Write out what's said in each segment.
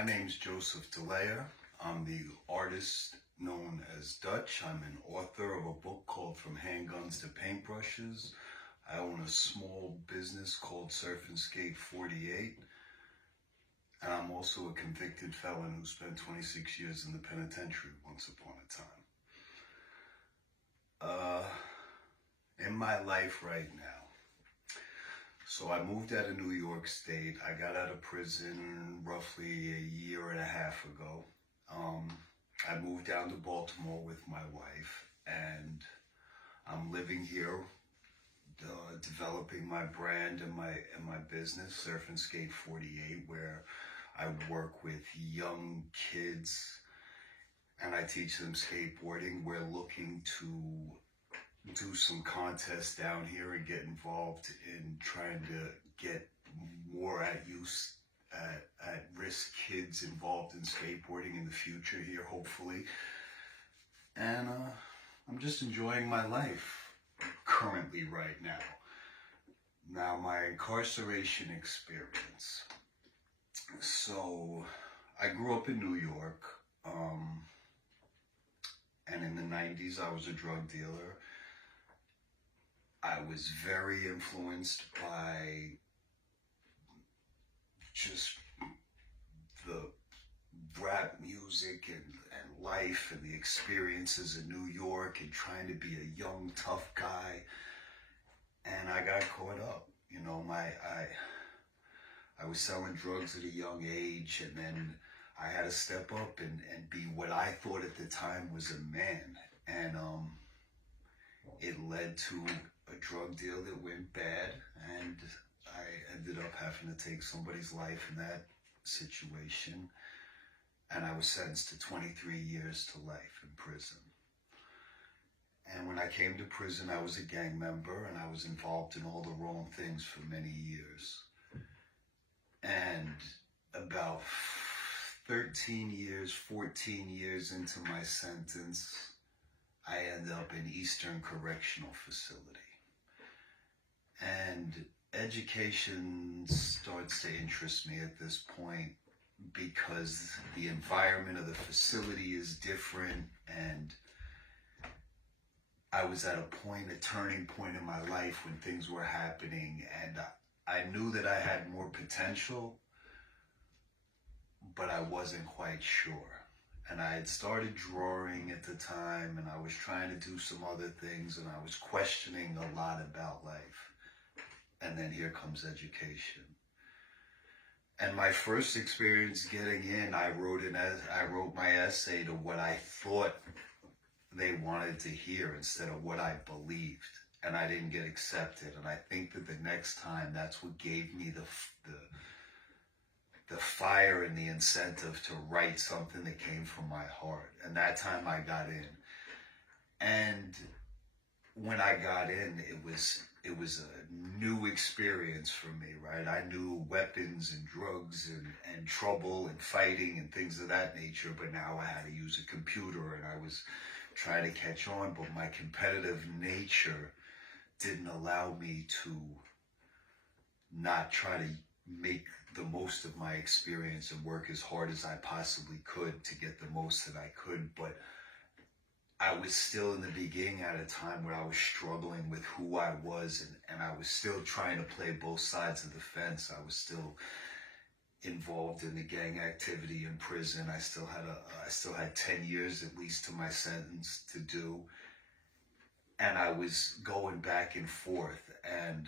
My name's Joseph Deleyer. I'm the artist known as Dutch. I'm an author of a book called From Handguns to Paintbrushes. I own a small business called Surf and Skate 48. And I'm also a convicted felon who spent 26 years in the penitentiary once upon a time. In my life right now, so I moved out of New York State. I got out of prison roughly a year and a half ago. I moved down to Baltimore with my wife, and I'm living here, developing my brand and my business, Surf and Skate 48, where I work with young kids and I teach them skateboarding. We're looking to do some contests down here and get involved in trying to get more at risk kids involved in skateboarding in the future here, hopefully. And I'm just enjoying my life currently right now. Now, my incarceration experience. So I grew up in New York, and in the 90s I was a drug dealer. I was very influenced by just the rap music and life and the experiences in New York and trying to be a young, tough guy. And I got caught up. You know, I was selling drugs at a young age, and then I had to step up and be what I thought at the time was a man. And it led to a drug deal that went bad, and I ended up having to take somebody's life in that situation, and I was sentenced to 23 years to life in prison. And when I came to prison, I was a gang member, and I was involved in all the wrong things for many years. And about 13 years, 14 years into my sentence, I ended up in Eastern Correctional Facility. And education starts to interest me at this point because the environment of the facility is different, and I was at a turning point in my life when things were happening, and I knew that I had more potential, but I wasn't quite sure. And I had started drawing at the time, and I was trying to do some other things, and I was questioning a lot about life. And then here comes education. And my first experience getting in, I wrote my essay to what I thought they wanted to hear instead of what I believed. And I didn't get accepted. And I think that the next time, that's what gave me the fire and the incentive to write something that came from my heart. And that time I got in. And when I got in, it was a new experience for me, right? I knew weapons and drugs and trouble and fighting and things of that nature, but now I had to use a computer, and I was trying to catch on, but my competitive nature didn't allow me to not try to make the most of my experience and work as hard as I possibly could to get the most that I could. But I was still in the beginning at a time where I was struggling with who I was, and I was still trying to play both sides of the fence. I was still involved in the gang activity in prison. I still had 10 years at least to my sentence to do. And I was going back and forth, and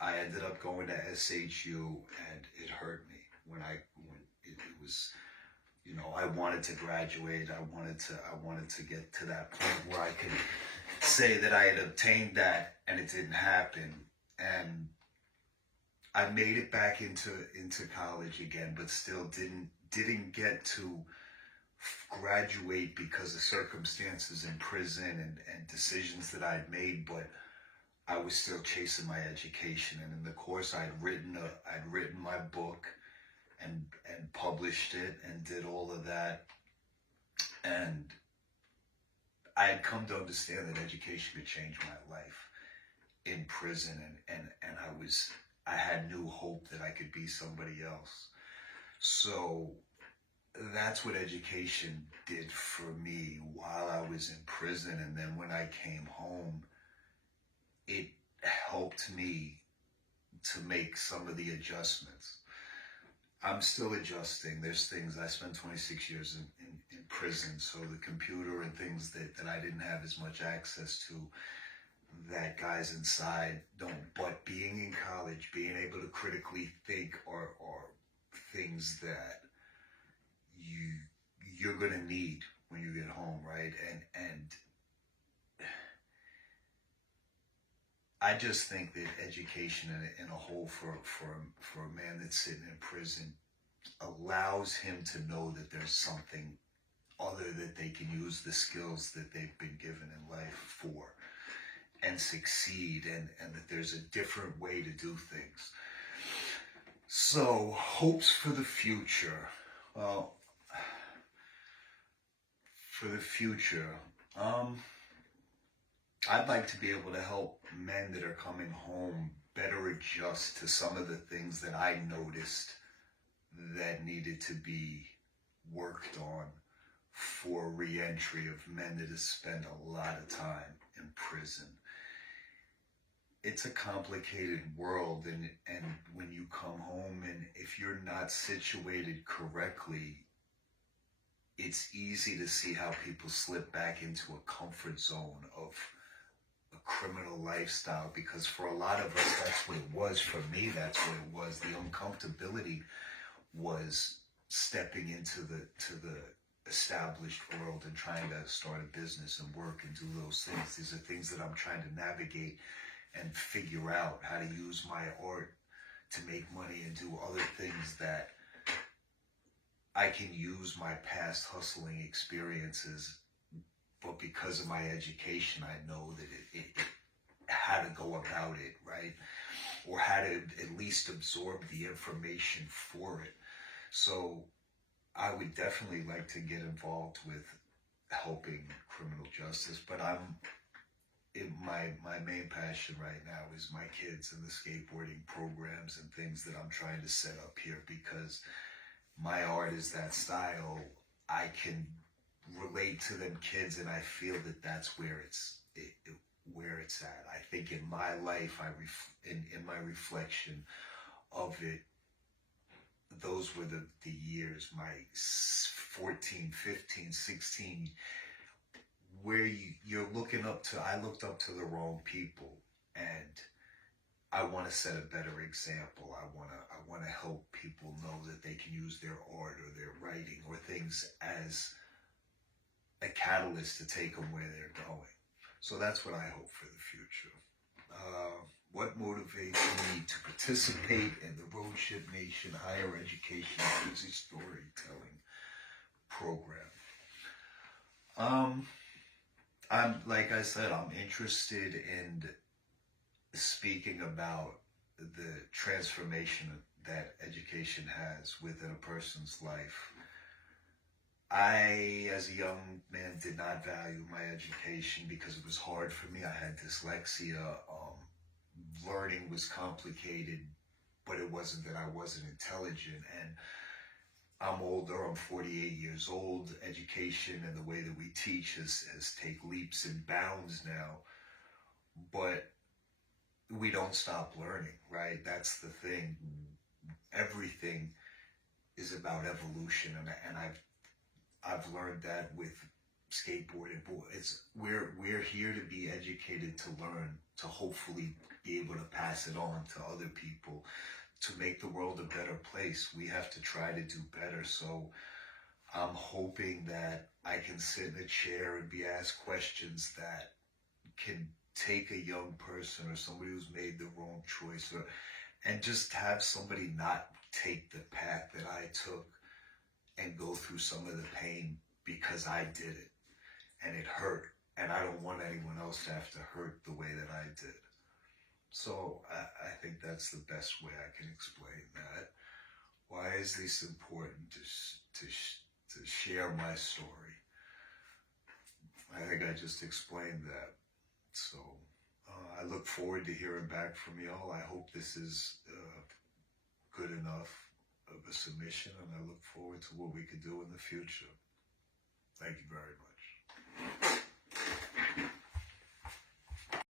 I ended up going to SHU, and it hurt me when it was, you know, I wanted to graduate. I wanted to get to that point where I could say that I had obtained that, and it didn't happen. And I made it back into college again, but still didn't get to graduate because of circumstances in prison and decisions that I'd made, but I was still chasing my education. And in the course, I'd written my book and published it and did all of that. And I had come to understand that education could change my life in prison, and I had new hope that I could be somebody else. So that's what education did for me while I was in prison. And then when I came home, it helped me to make some of the adjustments. I'm still adjusting. There's things, I spent 26 years in prison, so the computer and things that I didn't have as much access to, that guys inside don't. But being in college, being able to critically think are things that you're gonna need when you get home, right? And I just think that education in a whole for a man that's sitting in prison allows him to know that there's something other that they can use the skills that they've been given in life for and succeed, and that there's a different way to do things. So hopes for the future. Well, for the future, I'd like to be able to help men that are coming home better adjust to some of the things that I noticed that needed to be worked on for re-entry of men that have spent a lot of time in prison. It's a complicated world, and when you come home, and if you're not situated correctly, it's easy to see how people slip back into a comfort zone of a criminal lifestyle, because for a lot of us, that's what it was. For me, that's what it was. The uncomfortability was stepping into the established world and trying to start a business and work and do those things. These are things that I'm trying to navigate and figure out how to use my art to make money and do other things that I can use my past hustling experiences, but because of my education, I know that it how to go about it, right? Or how to at least absorb the information for it. So I would definitely like to get involved with helping criminal justice, but my main passion right now is my kids and the skateboarding programs and things that I'm trying to set up here, because my art is that style. I can relate to them kids, and I feel that that's where where it's at. I think in my life, in my reflection of it, those were the years, my 14, 15, 16, where you're looking up to. I looked up to the wrong people, and I want to set a better example. I want to help people know that they can use their art or their writing or things as a catalyst to take them where they're going. So that's what I hope for the future. What motivates me to participate in the Roadtrip Nation Higher Education Music Storytelling Program? Like I said, I'm interested in speaking about the transformation that education has within a person's life. I, as a young man, did not value my education because it was hard for me. I had dyslexia. Learning was complicated, but it wasn't that I wasn't intelligent. And I'm older. I'm 48 years old. Education and the way that we teach has take leaps and bounds now. But we don't stop learning, right? That's the thing. Everything is about evolution, and I've learned that with skateboarding. We're here to be educated, to learn, to hopefully be able to pass it on to other people, to make the world a better place. We have to try to do better. So I'm hoping that I can sit in a chair and be asked questions that can take a young person or somebody who's made the wrong choice, and just have somebody not take the path that I took and go through some of the pain, because I did it and it hurt, and I don't want anyone else to have to hurt the way that I did. So I think that's the best way I can explain that. Why is this important to share my story? I think I just explained that. So I look forward to hearing back from y'all. I hope this is good enough of a submission, and I look forward to what we could do in the future. Thank you very much.